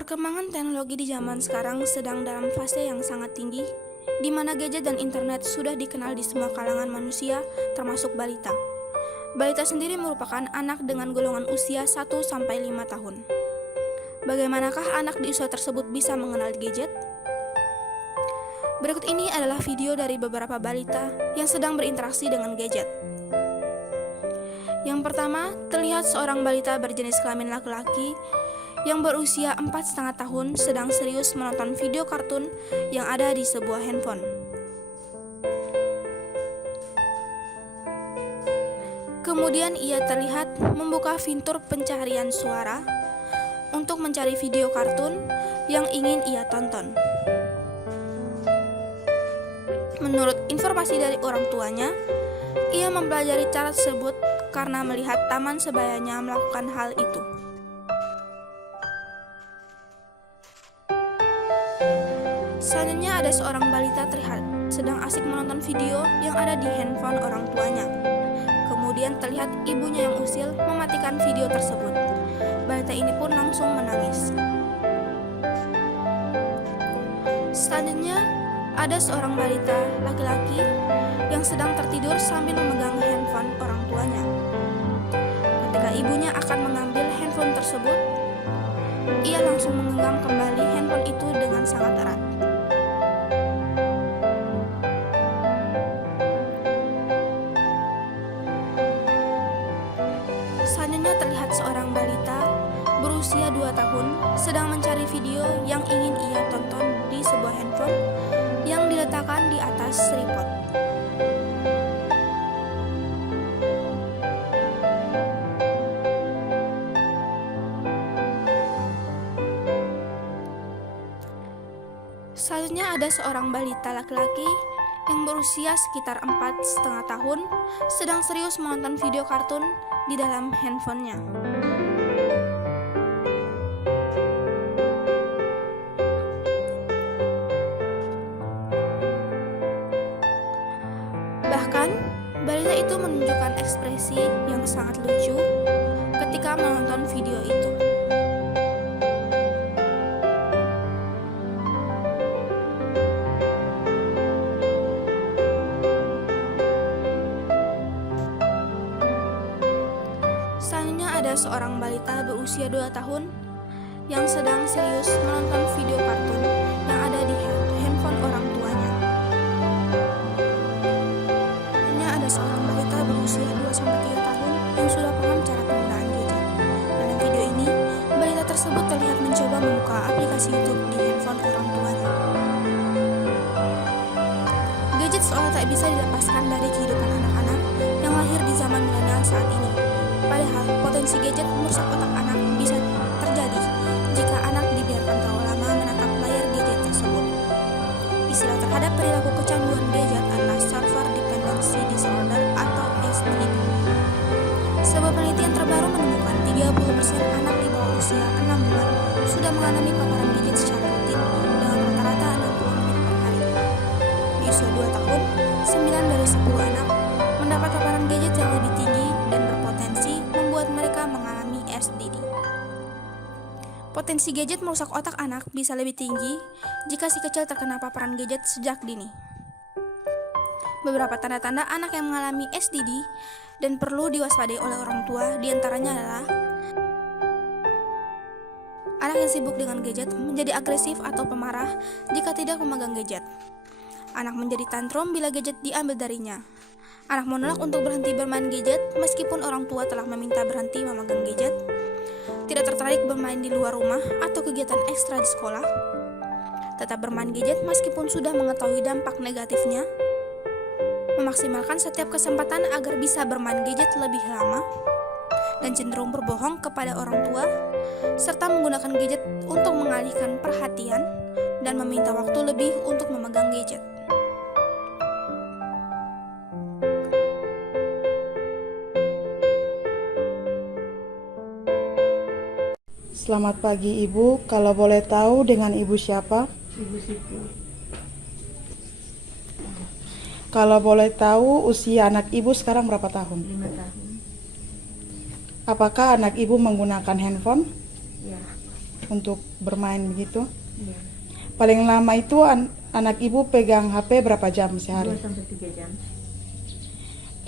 Perkembangan teknologi di zaman sekarang sedang dalam fase yang sangat tinggi, di mana gadget dan internet sudah dikenal di semua kalangan manusia, termasuk balita. Balita sendiri merupakan anak dengan golongan usia 1-5 tahun. Bagaimanakah anak di usia tersebut bisa mengenal gadget? Berikut ini adalah video dari beberapa balita yang sedang berinteraksi dengan gadget. Yang pertama, terlihat seorang balita berjenis kelamin laki-laki yang berusia 4,5 tahun sedang serius menonton video kartun yang ada di sebuah handphone. Kemudian ia terlihat membuka fitur pencarian suara untuk mencari video kartun yang ingin ia tonton. Menurut informasi dari orang tuanya, ia mempelajari cara tersebut karena melihat teman sebayanya melakukan hal itu. Selanjutnya ada seorang balita terlihat sedang asik menonton video yang ada di handphone orang tuanya. Kemudian terlihat ibunya yang usil mematikan video tersebut. Balita ini pun langsung menangis. Selanjutnya ada seorang balita laki-laki yang sedang tertidur sambil memegang handphone orang tuanya. Ketika ibunya akan mengambil handphone tersebut, ia langsung menggenggam kembali handphone itu dengan sangat erat. Selanjutnya terlihat seorang balita berusia 2 tahun sedang mencari video yang ingin ia tonton di sebuah handphone yang diletakkan di atas tripod. Selanjutnya ada seorang balita laki-laki yang berusia sekitar 4,5 tahun sedang serius menonton video kartun di dalam handphonenya. Bahkan, balita itu menunjukkan ekspresi yang sangat lucu ketika menonton video itu. Selanjutnya ada seorang balita berusia 2 tahun yang sedang serius menonton video kartun yang ada di handphone orang tuanya. Selanjutnya ada seorang balita berusia 2-3 tahun yang sudah paham cara penggunaan gadget. Dalam video ini, balita tersebut terlihat mencoba membuka aplikasi YouTube di handphone orang tuanya. Gadget seolah tak bisa dilepaskan dari kehidupan anak-anak yang lahir di zaman milenial saat ini. Padahal, potensi gadget merusak otak anak bisa terjadi jika anak dibiarkan terlalu lama menatap layar gadget tersebut. Istilah terhadap perilaku kecanduan gadget adalah Server Dependency Disorder atau SDD. Sebuah penelitian terbaru menemukan 30% anak di bawah usia 6 bulan sudah mengalami paparan gadget secara rutin dengan rata-rata 60 menit per hari. Di usia 2 tahun, 9 dari 10 anak mendapat paparan gadget yang lebih tinggi dan berpotensi membuat mereka mengalami SDD. Potensi gadget merusak otak anak bisa lebih tinggi jika si kecil terkena paparan gadget sejak dini. Beberapa tanda-tanda anak yang mengalami SDD dan perlu diwaspadai oleh orang tua diantaranya adalah anak yang sibuk dengan gadget menjadi agresif atau pemarah jika tidak memegang gadget. Anak menjadi tantrum bila gadget diambil darinya. Anak menolak untuk berhenti bermain gadget meskipun orang tua telah meminta berhenti memegang gadget. Tidak tertarik bermain di luar rumah atau kegiatan ekstra di sekolah. Tetap bermain gadget meskipun sudah mengetahui dampak negatifnya. Memaksimalkan setiap kesempatan agar bisa bermain gadget lebih lama. Dan cenderung berbohong kepada orang tua. Serta menggunakan gadget untuk mengalihkan perhatian dan meminta waktu lebih untuk memegang gadget. Selamat pagi Ibu, kalau boleh tahu dengan Ibu siapa? Ibu Siti. Kalau boleh tahu usia anak Ibu sekarang berapa tahun? 5 tahun. Apakah anak Ibu menggunakan handphone? Ya. untuk bermain begitu. Iya. Paling lama itu anak ibu pegang HP berapa jam 2 sehari? sampai 3 jam.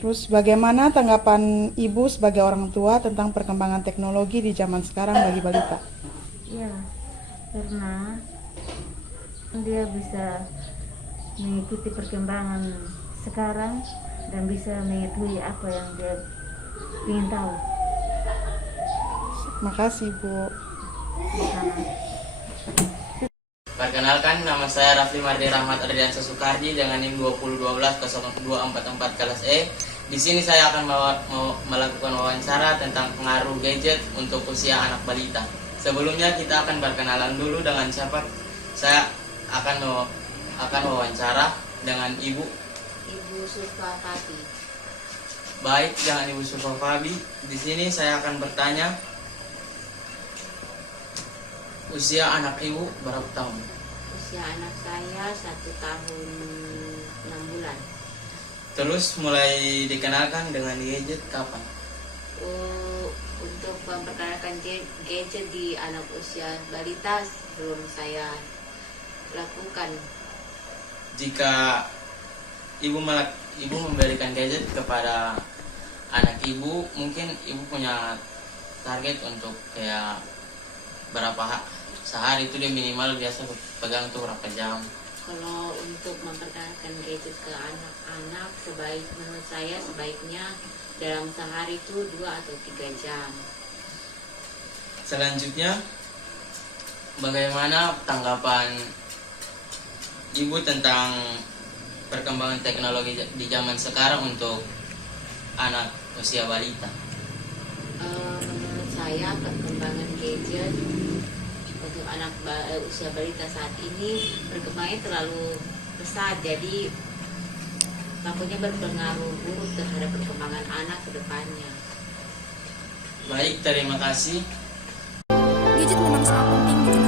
Terus bagaimana tanggapan ibu sebagai orang tua tentang perkembangan teknologi di zaman sekarang bagi balita? Iya, karena dia bisa mengikuti perkembangan sekarang dan bisa mengetahui apa yang dia ingin tahu. Makasih Bu. Sama. Perkenalkan, nama saya Rafli Mardi Rahmat Ardiansa Sukardi dengan NIM 2012-0244 kelas E. Di sini saya akan melakukan wawancara tentang pengaruh gadget untuk usia anak balita. Sebelumnya kita akan berkenalan dulu dengan siapa. Saya akan wawancara dengan Ibu Sufa Fabi. Baik, dengan Ibu Sufa Fabi. Di sini saya akan bertanya, usia anak Ibu berapa tahun? Usia anak saya 1 tahun 6 bulan. Terus mulai dikenalkan dengan gadget kapan? Untuk memperkenalkan gadget di anak usia balita belum saya lakukan. Jika ibu memberikan gadget kepada anak ibu, mungkin ibu punya target untuk kayak berapa sehari itu dia minimal biasa pegang tuh berapa jam? Kalau untuk memperkenalkan gadget ke anak-anak, menurut saya sebaiknya dalam sehari itu 2 atau 3 jam. Selanjutnya, bagaimana tanggapan ibu tentang perkembangan teknologi di zaman sekarang untuk anak usia balita? Menurut saya perkembangan gadget untuk anak usia balita saat ini perkembangannya terlalu pesat, jadi takutnya berpengaruh buruk terhadap perkembangan anak ke depannya. Baik, terima kasih. Gadget memang sangat penting di